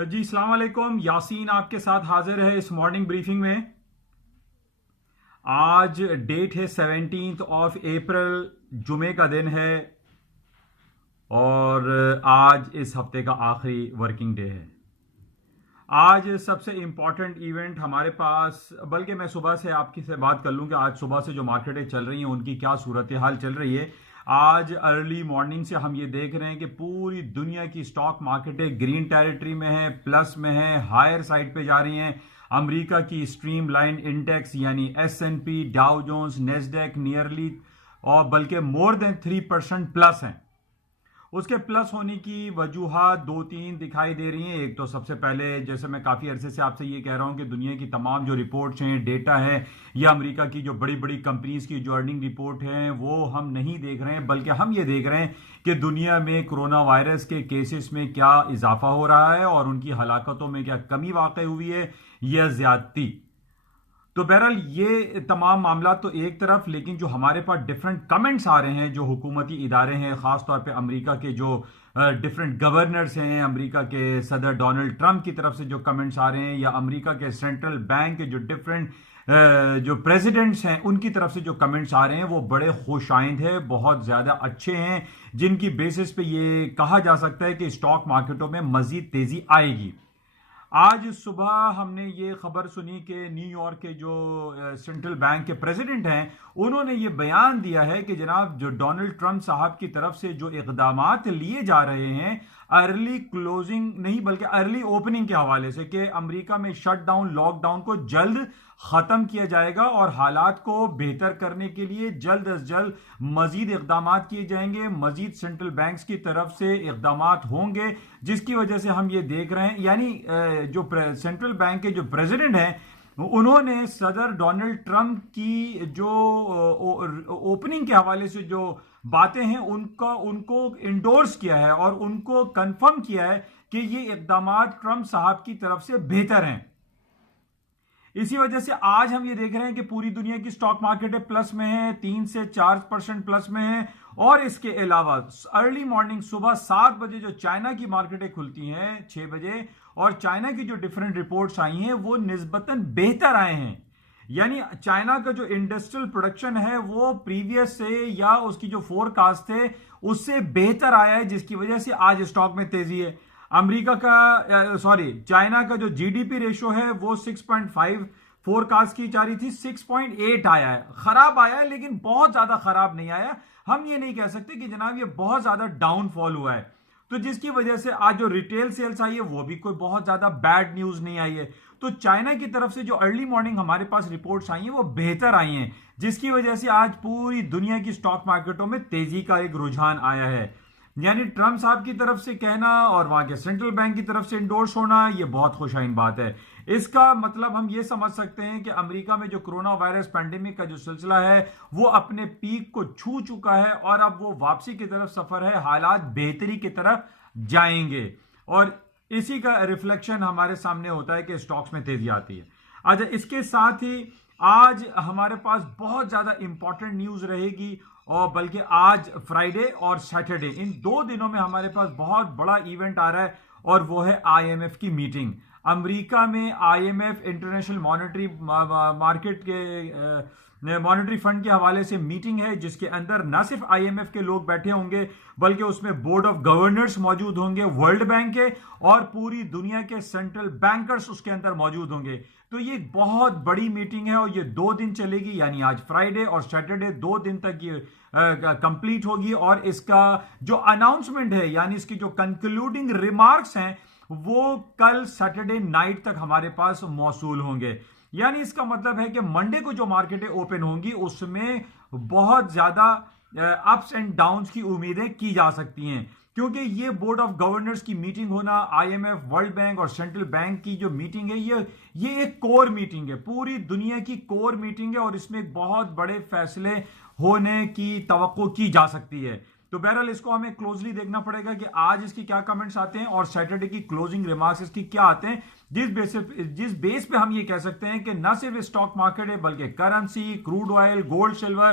جی السلام علیکم. یاسین آپ کے ساتھ حاضر ہے اس مارننگ بریفنگ میں. آج ڈیٹ ہے 17 اپریل، جمعے کا دن ہے اور آج اس ہفتے کا آخری ورکنگ ڈے ہے. آج سب سے امپورٹنٹ ایونٹ ہمارے پاس، بلکہ میں صبح سے آپ کی سے بات کر لوں کہ آج صبح سے جو مارکیٹیں چل رہی ہیں ان کی کیا صورتحال چل رہی ہے. آج ارلی مارننگ سے ہم یہ دیکھ رہے ہیں کہ پوری دنیا کی سٹاک مارکیٹیں گرین ٹیریٹری میں ہیں، پلس میں ہیں، ہائر سائڈ پہ جا رہی ہیں. امریکہ کی اسٹریم لائن انڈیکس یعنی S&P، ڈاؤ جونز، نیسڈیک نیئرلی اور بلکہ مور دین 3% پلس ہیں. اس کے پلس ہونے کی وجوہات دو تین دکھائی دے رہی ہیں. ایک تو سب سے پہلے، جیسے میں کافی عرصے سے آپ سے یہ کہہ رہا ہوں کہ دنیا کی تمام جو رپورٹس ہیں، ڈیٹا ہے، یا امریکہ کی جو بڑی بڑی کمپنیز کی جو ارننگ رپورٹ ہیں وہ ہم نہیں دیکھ رہے ہیں، بلکہ ہم یہ دیکھ رہے ہیں کہ دنیا میں کرونا وائرس کے کیسز میں کیا اضافہ ہو رہا ہے اور ان کی ہلاکتوں میں کیا کمی واقع ہوئی ہے یا زیادتی. تو بہرحال یہ تمام معاملات تو ایک طرف، لیکن جو ہمارے پاس ڈفرینٹ کمنٹس آ رہے ہیں جو حکومتی ادارے ہیں، خاص طور پہ امریکہ کے جو ڈفرینٹ گورنرز ہیں، امریکہ کے صدر ڈونلڈ ٹرمپ کی طرف سے جو کمنٹس آ رہے ہیں، یا امریکہ کے سینٹرل بینک کے جو ڈفرینٹ جو پریزیڈنٹس ہیں ان کی طرف سے جو کمنٹس آ رہے ہیں وہ بڑے خوش آئند ہیں، بہت زیادہ اچھے ہیں، جن کی بیسس پہ یہ کہا جا سکتا ہے کہ اسٹاک مارکیٹوں میں مزید تیزی آئے گی. آج صبح ہم نے یہ خبر سنی کہ نیو یارک کے جو سینٹرل بینک کے پریزیڈنٹ ہیں انہوں نے یہ بیان دیا ہے کہ جناب جو ڈونلڈ ٹرمپ صاحب کی طرف سے جو اقدامات لیے جا رہے ہیں ارلی کلوزنگ نہیں بلکہ ارلی اوپننگ کے حوالے سے، کہ امریکہ میں شٹ ڈاؤن، لاک ڈاؤن کو جلد ختم کیا جائے گا اور حالات کو بہتر کرنے کے لیے جلد از جلد مزید اقدامات کیے جائیں گے، مزید سینٹرل بینکس کی طرف سے اقدامات ہوں گے، جس کی وجہ سے ہم یہ دیکھ رہے ہیں. یعنی جو سینٹرل بینک کے جو پریزیڈنٹ ہیں انہوں نے صدر ڈونلڈ ٹرمپ کی جو اوپننگ کے حوالے سے جو باتیں ہیں ان کو انڈورس کیا ہے اور ان کو کنفرم کیا ہے کہ یہ اقدامات ٹرمپ صاحب کی طرف سے بہتر ہیں. اسی وجہ سے آج ہم یہ دیکھ رہے ہیں کہ پوری دنیا کی سٹاک مارکیٹیں پلس میں ہیں، 3 سے 4% پلس میں ہیں. اور اس کے علاوہ ارلی مارننگ صبح 7 بجے جو چائنا کی مارکیٹیں کھلتی ہیں 6 بجے، اور چائنا کی جو ڈیفرنٹ رپورٹس آئی ہیں وہ نسبتاً بہتر آئے ہیں. یعنی چائنا کا جو انڈسٹریل پروڈکشن ہے وہ پریویس سے یا اس کی جو فور کاسٹ تھے اس سے بہتر آیا ہے، جس کی وجہ سے آج اسٹاک میں تیزی ہے. امریکہ کا چائنا کا جو جی ڈی پی ریشو ہے وہ 6.5 فور کاسٹ کی جا رہی تھی، 6.8 آیا ہے. خراب آیا ہے لیکن بہت زیادہ خراب نہیں آیا. ہم یہ نہیں کہہ سکتے کہ جناب یہ بہت زیادہ ڈاؤن فال ہوا ہے. تو جس کی وجہ سے آج جو ریٹیل سیلز آئی ہے وہ بھی کوئی بہت زیادہ بیڈ نیوز نہیں آئی ہے. تو چائنا کی طرف سے جو ارلی مارننگ ہمارے پاس رپورٹس آئی ہیں وہ بہتر آئی ہیں، جس کی وجہ سے آج پوری دنیا کی سٹاک مارکیٹوں میں تیزی کا ایک رجحان آیا ہے. یعنی ٹرمپ صاحب کی طرف سے کہنا اور وہاں کے سینٹرل بینک کی طرف سے انڈورس ہونا یہ بہت خوشائن بات ہے. اس کا مطلب ہم یہ سمجھ سکتے ہیں کہ امریکہ میں جو کرونا وائرس پینڈیمک کا جو سلسلہ ہے وہ اپنے پیک کو چھو چکا ہے اور اب وہ واپسی کی طرف سفر ہے، حالات بہتری کی طرف جائیں گے، اور اسی کا ریفلیکشن ہمارے سامنے ہوتا ہے کہ سٹاکس میں تیزی آتی ہے. اچھا، اس کے ساتھ ہی آج ہمارے پاس بہت زیادہ امپورٹنٹ نیوز رہے گی، اور بلکہ آج فرائیڈے اور سیٹرڈے ان 2 دنوں میں ہمارے پاس بہت بڑا ایونٹ آ رہا ہے، اور وہ ہے IMF کی میٹنگ. امریکہ میں IMF انٹرنیشنل مارکیٹ کے مانیٹری فنڈ کے حوالے سے میٹنگ ہے، جس کے اندر نہ صرف IMF کے لوگ بیٹھے ہوں گے بلکہ اس میں بورڈ آف گورنرز موجود ہوں گے ورلڈ بینک کے، اور پوری دنیا کے سینٹرل بینکرز اس کے اندر موجود ہوں گے. تو یہ بہت بڑی میٹنگ ہے اور یہ 2 دن چلے گی، یعنی آج فرائیڈے اور سیٹرڈے 2 دن تک یہ کمپلیٹ ہوگی. اور اس کا جو اناؤنسمنٹ ہے، یعنی اس کی جو کنکلوڈنگ ریمارکس ہیں، وہ کل سیٹرڈے نائٹ تک ہمارے پاس موصول ہوں گے. یعنی اس کا مطلب ہے کہ منڈے کو جو مارکیٹیں اوپن ہوں گی اس میں بہت زیادہ اپس اینڈ ڈاؤنز کی امیدیں کی جا سکتی ہیں، کیونکہ یہ بورڈ آف گورنرز کی میٹنگ ہونا، IMF، ورلڈ بینک اور سینٹرل بینک کی جو میٹنگ ہے یہ ایک کور میٹنگ ہے، پوری دنیا کی کور میٹنگ ہے، اور اس میں بہت بڑے فیصلے ہونے کی توقع کی جا سکتی ہے. تو بہرحال اس کو ہمیں کلوزلی دیکھنا پڑے گا کہ آج اس کی کیا کمنٹس آتے ہیں اور سیٹرڈے کی کلوزنگ ریمارکس اس کی کیا آتے ہیں، جس بیس پہ ہم یہ کہہ سکتے ہیں کہ نہ صرف اسٹاک مارکیٹ ہے بلکہ currency, crude oil, gold, silver,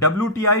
WTI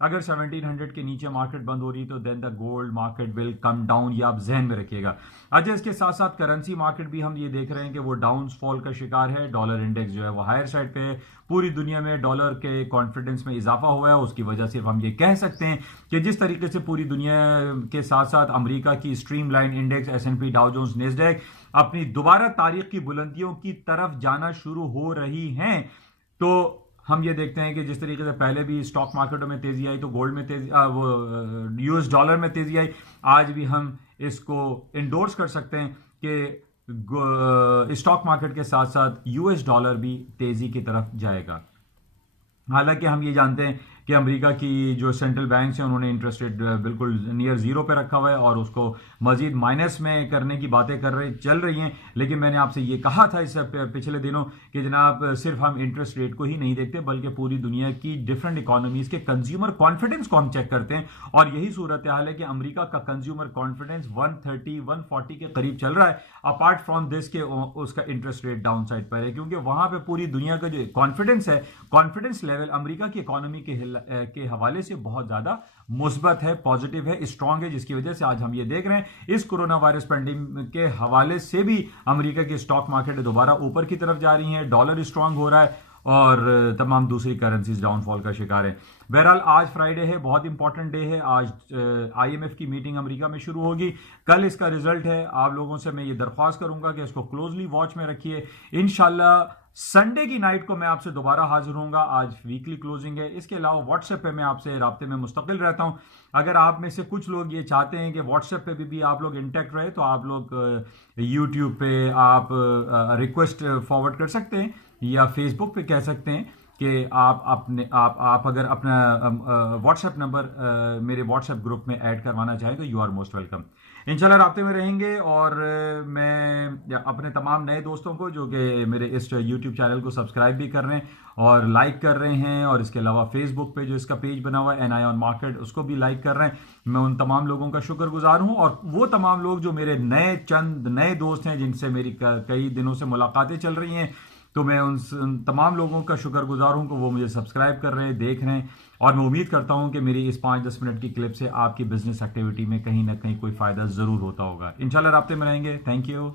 اگر 1700 کے نیچے مارکیٹ بند ہو رہی ہے تو then the gold market will come down, یہ آپ ذہن میں رکھیے گا. اچھا، اس کے ساتھ ساتھ کرنسی مارکیٹ بھی ہم یہ دیکھ رہے ہیں کہ وہ ڈاؤن فال کا شکار ہے. ڈالر انڈیکس جو ہے وہ ہائر سائڈ پہ ہے. پوری دنیا میں ڈالر کے کانفیڈنس میں اضافہ ہوا ہے. اس کی وجہ صرف ہم یہ کہہ سکتے ہیں کہ جس طریقے سے پوری دنیا کے ساتھ ساتھ امریکہ کی streamline index, S&P، Dow Jones, Nasdaq اپنی دوبارہ تاریخ کی بلندیوں کی طرف جانا شروع ہو رہی ہیں، تو ہم یہ دیکھتے ہیں کہ جس طریقے سے پہلے بھی اسٹاک مارکیٹوں میں تیزی آئی تو گولڈ میں تیزی، وہ US ڈالر میں تیزی آئی. آج بھی ہم اس کو انڈورس کر سکتے ہیں کہ اسٹاک مارکیٹ کے ساتھ ساتھ US ڈالر بھی تیزی کی طرف جائے گا. حالانکہ ہم یہ جانتے ہیں کہ امریکہ کی جو سینٹرل بینکس ہیں انہوں نے انٹرسٹ ریٹ بالکل نیئر زیرو پہ رکھا ہوا ہے اور اس کو مزید مائنس میں کرنے کی باتیں چل رہی ہیں. لیکن میں نے آپ سے یہ کہا تھا اس پچھلے دنوں کہ جناب صرف ہم انٹرسٹ ریٹ کو ہی نہیں دیکھتے بلکہ پوری دنیا کی ڈفرینٹ اکانومیز کے کنزیومر کانفیڈنس کو ہم چیک کرتے ہیں. اور یہی صورتحال ہے کہ امریکہ کا کنزیومر کانفیڈنس 130 140 کے قریب چل رہا ہے. اپارٹ فرام دس کہ اس کا انٹرسٹ ریٹ ڈاؤن سائڈ پر ہے، کیونکہ وہاں پہ پوری دنیا کا جو کانفیڈنس ہے، کانفیڈنس لیول امریکہ کی اکانومی کے حوالے سے بہت زیادہ مثبت ہے، پازیٹیو ہے، اسٹرانگ ہے، جس کی وجہ سے آج ہم یہ دیکھ رہے ہیں اس کورونا وائرس پینڈیمک کے حوالے سے بھی امریکہ کی اسٹاک مارکیٹ دوبارہ اوپر کی طرف جا رہی ہیں. ڈالر اسٹرانگ ہو رہا ہے اور تمام دوسری کرنسیز ڈاؤن فال کا شکار ہیں. بہرحال آج فرائیڈے ہے، بہت امپورٹنٹ ڈے ہے. آج IMF کی میٹنگ امریکہ میں شروع ہوگی. کل اس کا رزلٹ ہے. آپ لوگوں سے میں یہ درخواست کروں گا کہ اس کو کلوزلی واچ میں رکھیے. انشاءاللہ سنڈے کی نائٹ کو میں آپ سے دوبارہ حاضر ہوں گا. آج ویکلی کلوزنگ ہے. اس کے علاوہ واٹس ایپ پہ میں آپ سے رابطے میں مستقل رہتا ہوں. اگر آپ میں سے کچھ لوگ یہ چاہتے ہیں کہ واٹس ایپ پہ بھی آپ لوگ انٹیکٹ رہے تو آپ لوگ یوٹیوب پہ آپ ریکویسٹ فارورڈ کر سکتے ہیں یا فیس بک پہ کہہ سکتے ہیں کہ آپ اگر اپنا واٹس ایپ نمبر میرے واٹس ایپ گروپ میں ایڈ کروانا چاہیں تو یو آر موسٹ ویلکم. انشاءاللہ رابطے میں رہیں گے. اور میں اپنے تمام نئے دوستوں کو جو کہ میرے اس یوٹیوب چینل کو سبسکرائب بھی کر رہے ہیں اور لائک کر رہے ہیں، اور اس کے علاوہ فیس بک پہ جو اس کا پیج بنا ہوا ہے NI on Market اس کو بھی لائک کر رہے ہیں، میں ان تمام لوگوں کا شکر گزار ہوں. اور وہ تمام لوگ جو میرے چند نئے دوست ہیں جن سے میری کئی دنوں سے ملاقاتیں چل رہی ہیں، تو میں ان تمام لوگوں کا شکر گزار ہوں کہ وہ مجھے سبسکرائب کر رہے ہیں، دیکھ رہے ہیں. اور میں امید کرتا ہوں کہ میری اس 5-10 منٹ کی کلپ سے آپ کی بزنس ایکٹیویٹی میں کہیں نہ کہیں کوئی فائدہ ضرور ہوتا ہوگا. انشاءاللہ رابطے میں رہیں گے. Thank you.